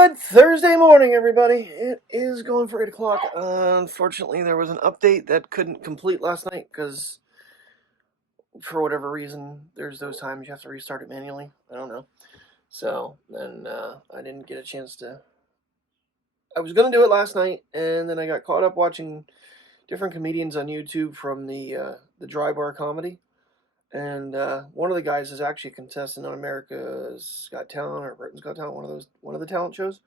Good Thursday morning, everybody. It is going for 8 o'clock. Unfortunately, there was an update that couldn't complete last night because, for whatever reason, there's those times you have to restart it manually. I don't know. So, then I didn't get a chance to... I was going to do it last night, and then I got caught up watching different comedians on YouTube from the Dry Bar Comedy. And one of the guys is actually a contestant on America's Got Talent or Britain's Got Talent, one of the talent shows.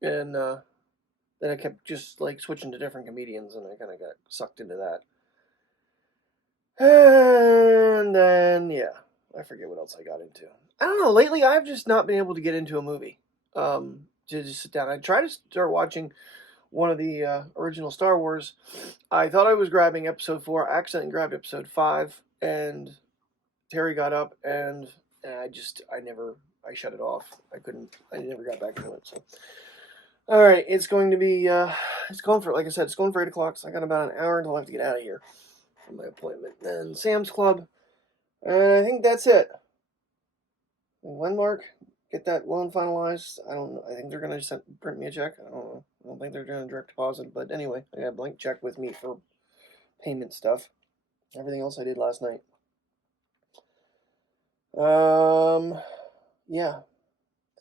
And then I kept just like switching to different comedians, and I kind of got sucked into that. And then I forget what else I got into. I don't know. Lately, I've just not been able to get into a movie. To just sit down. I tried to start watching one of the original Star Wars. I thought I was grabbing episode 4. I accidentally grabbed episode 5. And Terry got up, and I shut it off. I never got back into it. So, all right, it's going to be, it's going for 8 o'clock. So I got about an hour until I have to get out of here for my appointment. Then Sam's Club, and I think that's it. Landmark, get that loan finalized. I don't know. I think they're going to just print me a check. I don't know. I don't think they're doing a direct deposit, but anyway, I got a blank check with me for payment stuff. Everything else I did last night. Yeah.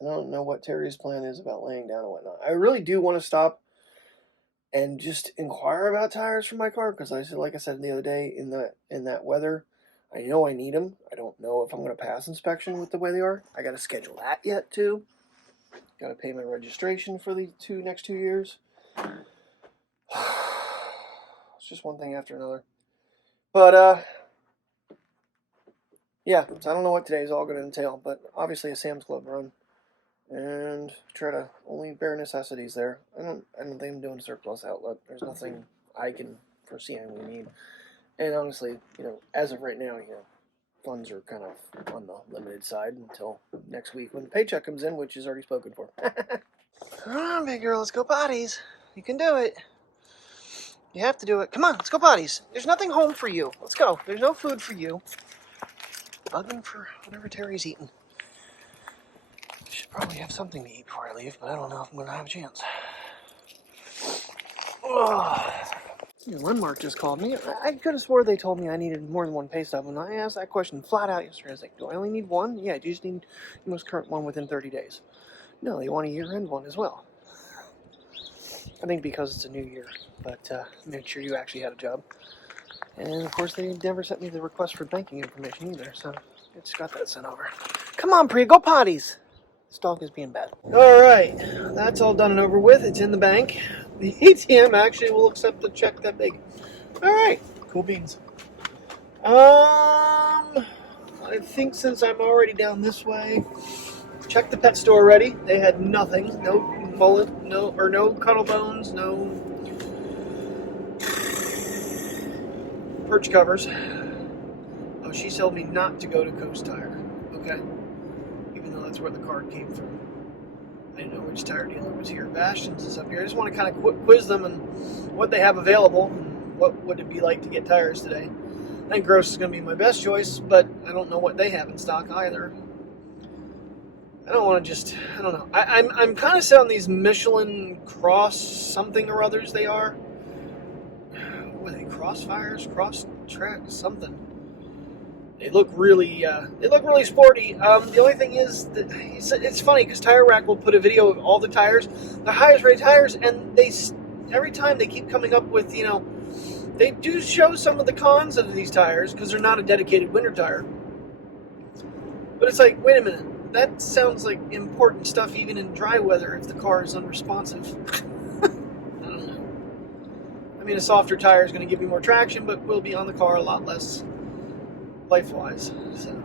I don't know what Terry's plan is about laying down and whatnot. I really do want to stop and just inquire about tires for my car, because like I said the other day, in that weather, I know I need them. I don't know if I'm going to pass inspection with the way they are. I got to schedule that yet too. Got to pay my registration for the next 2 years. It's just one thing after another. But, yeah, so I don't know what today's all going to entail, but obviously a Sam's Club run, and try to only bare necessities there. I don't think I'm doing surplus outlet. There's nothing I can foresee I really need. And honestly, as of right now, funds are kind of on the limited side until next week when the paycheck comes in, which is already spoken for. Come on, big girl, let's go potties. You can do it. You have to do it. Come on, let's go potties. There's nothing home for you. Let's go. There's no food for you. Bugging for whatever Terry's eating. Should probably have something to eat before I leave, but I don't know if I'm going to have a chance. Landmark just called me. I could have swore they told me I needed more than one pay stub, and I asked that question flat out yesterday. I was like, do I only need one? Yeah, I just need the most current one within 30 days. No, they want a year-end one as well. I think because it's a new year, but make sure you actually had a job. And of course, they never sent me the request for banking information either, so I just got that sent over. Come on, Priya, go potties. This dog is being bad. All right, that's all done and over with. It's in the bank. The ATM actually will accept a check that big. All right, cool beans. I think since I'm already down this way, checked the pet store already. They had nothing. No mullet, no cuddle bones, no perch covers. Oh, she told me not to go to Coast Tire. Okay. Even though that's where the card came from. I didn't know which tire dealer was here. Bastion's is up here. I just want to kind of quiz them and what they have available. And what would it be like to get tires today? I think Gross is going to be my best choice, but I don't know what they have in stock either. I don't want to I don't know. I'm kind of set on these Michelin Cross something or others they are. What are they, Crossfires? Cross Track? Something. They look really sporty. The only thing is that it's funny because Tire Rack will put a video of all the tires, the highest rated tires, and every time they keep coming up with, they do show some of the cons of these tires because they're not a dedicated winter tire. But it's like, wait a minute. That sounds like important stuff even in dry weather if the car is unresponsive. I don't know. I mean, a softer tire is going to give you more traction, but will be on the car a lot less life-wise. So,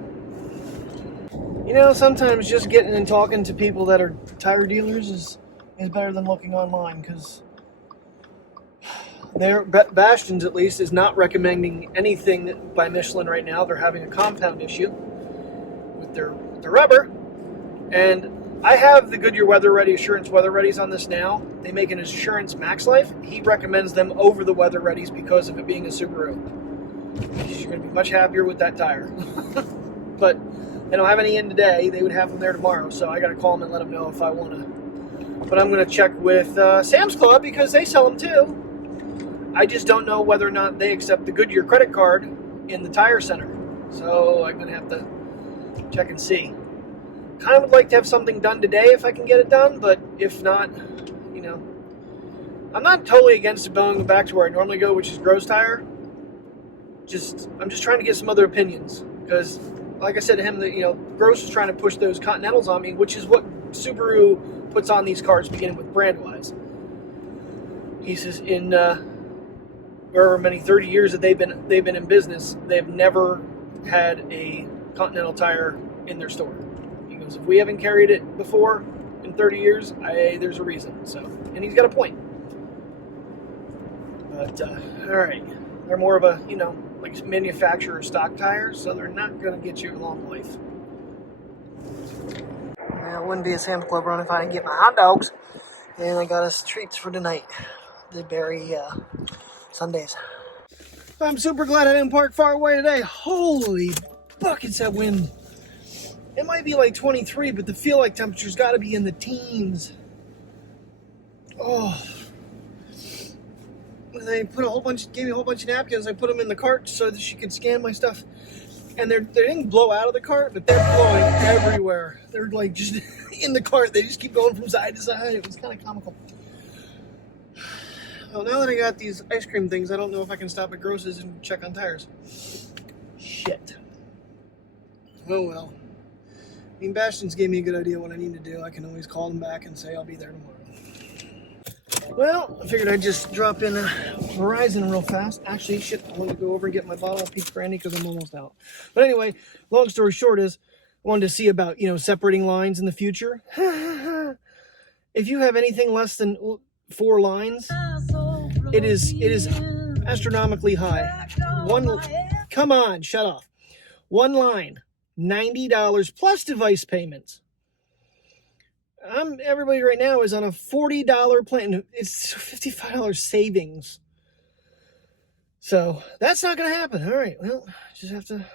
sometimes just getting and talking to people that are tire dealers is better than looking online, because Bastion's at least is not recommending anything by Michelin right now. They're having a compound issue with their rubber, and I have the Goodyear Weather Ready Assurance Weather Readies on this now. They make an Assurance Max Life. He recommends them over the Weather Readies because of it being a Subaru. You're going to be much happier with that tire. But they don't have any in today. They would have them there tomorrow, so I got to call them and let them know if I want to But I'm going to check with Sam's Club because they sell them too. I just don't know whether or not they accept the Goodyear credit card in the tire center. So I'm going to have to check and see. Kind of would like to have something done today if I can get it done, but if not, you know, I'm not totally against going back to where I normally go, which is Gross Tire. I'm just trying to get some other opinions because, like I said to him, that, you know, Gross is trying to push those Continentals on me, which is what Subaru puts on these cars, beginning with brand-wise. He says in however many 30 years that they've been in business, they've never had a Continental tire in their store. He goes, if we haven't carried it before in 30 years, there's a reason. So, and he's got a point. But all right, they're more of a, you know, like manufacturer stock tires, so they're not going to get you a long life. Well, it wouldn't be a Sam's Club run if I didn't get my hot dogs. And I got us treats for tonight. The berry sundaes. I'm super glad I didn't park far away today. Holy buckets of wind. It might be like 23, but the feel like temperature's got to be in the teens. Oh. They put gave me a whole bunch of napkins. I put them in the cart so that she could scan my stuff. And they didn't blow out of the cart, but they're blowing everywhere. They're like just in the cart. They just keep going from side to side. It was kind of comical. Well, now that I got these ice cream things, I don't know if I can stop at Gross's and check on tires. Shit. Oh well. I mean, Bastion's gave me a good idea what I need to do. I can always call them back and say I'll be there tomorrow. Well, I figured I'd just drop in Verizon real fast. Actually, shit, I want to go over and get my bottle of peach brandy because I'm almost out. But anyway, long story short is, I wanted to see about, you know, separating lines in the future. If you have anything less than 4 lines, it is astronomically high. Come on, shut off. 1 line, $90 plus device payments. Everybody right now is on a $40 plan. It's $55 savings. So that's not going to happen. All right, well, just have to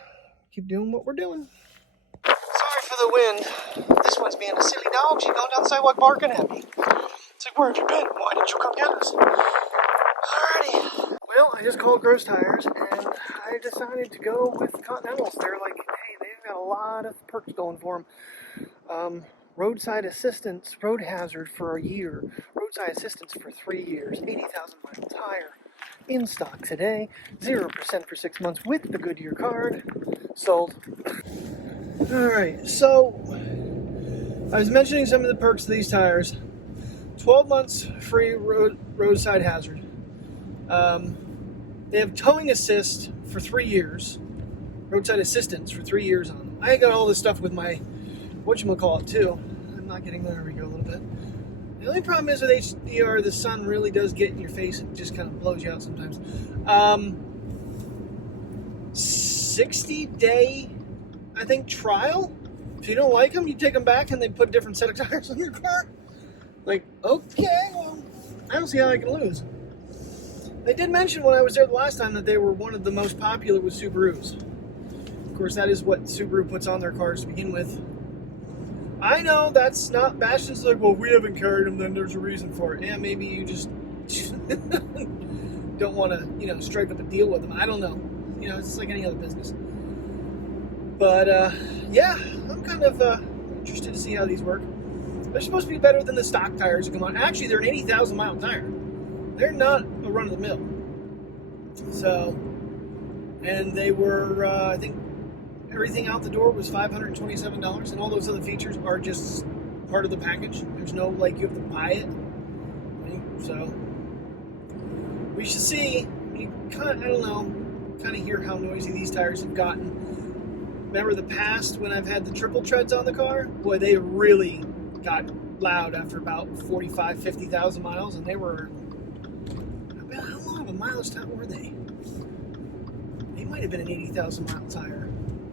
keep doing what we're doing. Sorry for the wind. This one's being a silly dog. She's going down the sidewalk barking at me. It's like, where have you been? Why didn't you come get us? Alrighty. Well, I just called Gross Tires, and I decided to go with Continentals. They're like, hey, they've got a lot of perks going for them. Roadside assistance, road hazard for a year. Roadside assistance for 3 years. 80,000 mile tire. In stock today. 0% for 6 months with the Goodyear card. Sold. Alright, so I was mentioning some of the perks of these tires. 12 months free roadside hazard. They have towing assist for 3 years. Roadside assistance for 3 years on them. I got all this stuff with my whatchamacallit too. I'm not getting there. We go a little bit. The only problem is with HDR, the sun really does get in your face. It just kind of blows you out sometimes. 60-day, I think, trial. If you don't like them, you take them back and they put a different set of tires on your car. Like, okay, well, I don't see how I can lose. They did mention when I was there the last time that they were one of the most popular with Subarus. Of course, that is what Subaru puts on their cars to begin with. I know that's not, Bastion's like, well, if we haven't carried them, then there's a reason for it. Yeah, maybe you just don't want to, you know, strike up a deal with them. I don't know. You know, it's like any other business. But, yeah, I'm kind of interested to see how these work. They're supposed to be better than the stock tires that come on. Actually, they're an 80,000 mile tire. They're not a run-of-the-mill. So, and they were, I think, everything out the door was $527, and all those other features are just part of the package. There's no, like, you have to buy it. So, we should see. You kind of, I don't know, kind of hear how noisy these tires have gotten. Remember the past when I've had the triple treads on the car? Boy, they really got loud after about 45, 50,000 miles, and they were, how long of a mileage time were they? They might have been an 80,000 mile tire.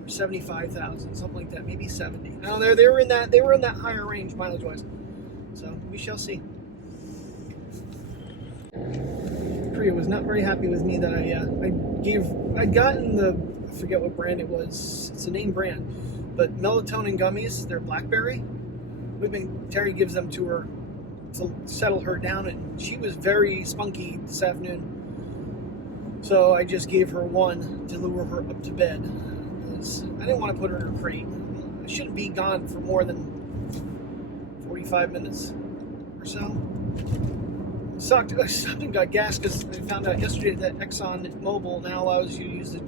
75,000, something like that, maybe 70. I don't know, they were in that higher range mileage wise. So we shall see. Priya was not very happy with me that I'd gotten the, I forget what brand it was. It's a name brand, but melatonin gummies. They're blackberry. Terry gives them to her to settle her down, and she was very spunky this afternoon. So I just gave her one to lure her up to bed. I didn't want to put her in her crate. I shouldn't be gone for more than 45 minutes or so. Something got gas because I found out yesterday that Exxon Mobil now allows you to use the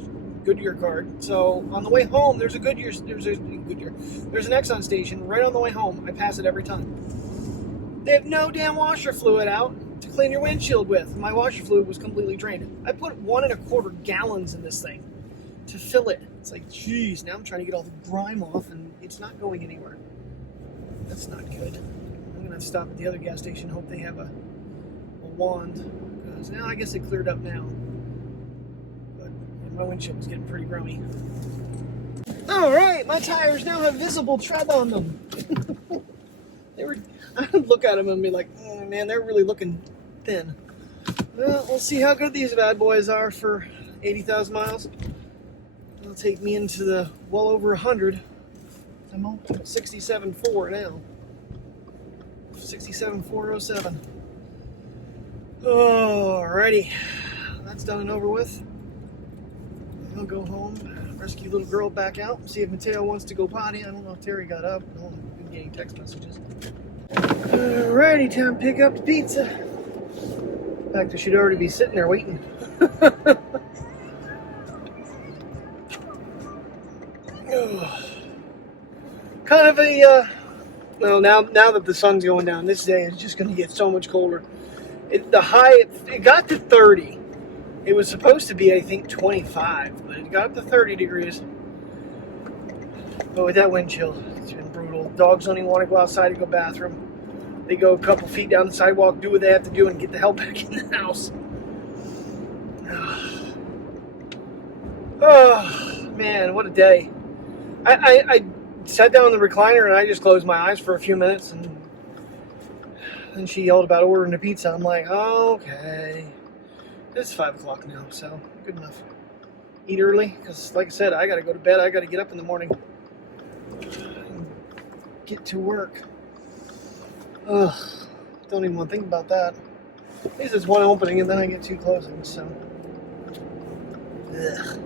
Goodyear card. So on the way home, there's an Exxon station right on the way home. I pass it every time. They have no damn washer fluid out to clean your windshield with. My washer fluid was completely drained. I put 1.25 gallons in this thing to fill it. It's like, geez, now I'm trying to get all the grime off, and it's not going anywhere. That's not good. I'm gonna have to stop at the other gas station. Hope they have a wand, because now I guess it cleared up now, but my windshield was getting pretty grimy. All right, my tires now have visible tread on them. I would look at them and be like, oh, man, they're really looking thin. Well, we'll see how good these bad boys are for 80,000 miles. It'll take me into the well over 100. I'm on 67.4 now. 67.407. Alrighty, that's done and over with. I'll go home, rescue little girl back out, see if Mateo wants to go potty. I don't know if Terry got up. I don't know, I've been getting text messages. Alrighty, time to pick up the pizza. In fact, I should already be sitting there waiting. Kind of a, well, now that the sun's going down, this day is just going to get so much colder. It got to 30. It was supposed to be, I think, 25, but it got up to 30 degrees. But with that wind chill, it's been brutal. Dogs don't even want to go outside to go bathroom. They go a couple feet down the sidewalk, do what they have to do, and get the hell back in the house. Oh, man, what a day. I sat down in the recliner and I just closed my eyes for a few minutes, and then she yelled about ordering a pizza. I'm like, okay. It's 5 o'clock now, so good enough. Eat early, because like I said, I got to go to bed. I got to get up in the morning. Get to work. Ugh. Don't even want to think about that. At least it's one opening, and then I get 2 closings, so. Ugh.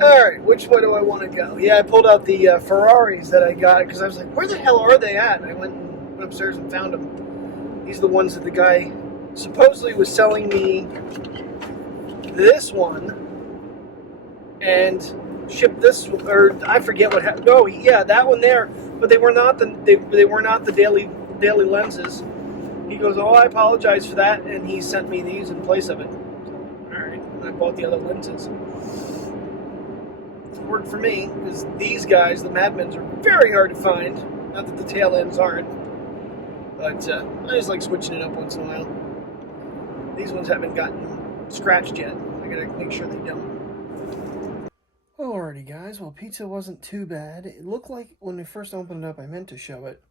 Alright, which way do I want to go? Yeah, I pulled out the Ferraris that I got, because I was like, where the hell are they at? And I went upstairs and found them. These are the ones that the guy supposedly was selling me this one and shipped this, or I forget what happened. Oh yeah, that one there, but they were not the daily lenses. He goes, oh, I apologize for that, and he sent me these in place of it. All right, and I bought the other lenses. It worked for me, because these guys, the Madmens, are very hard to find. Not that the tail ends aren't, but I just like switching it up once in a while. These ones haven't gotten scratched yet. I gotta make sure they don't. Alrighty guys, well, pizza wasn't too bad. It looked like when we first opened it up, I meant to show it,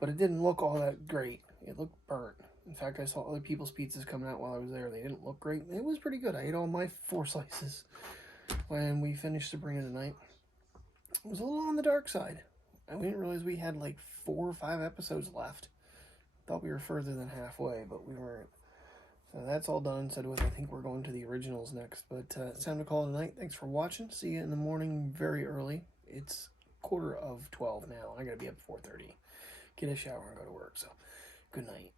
but it didn't look all that great. It looked burnt. In fact, I saw other people's pizzas coming out while I was there. They didn't look great. It was pretty good. I ate all my 4 slices when we finished Sabrina tonight. It was a little on the dark side. I didn't realize we had like 4 or 5 episodes left. Thought we were further than halfway, but we weren't. So that's all done and said with. I think we're going to the originals next, but it's time to call it a night. Thanks for watching. See you in the morning very early. It's 11:45 now. I gotta be up at 4:30. Get a shower and go to work, so good night.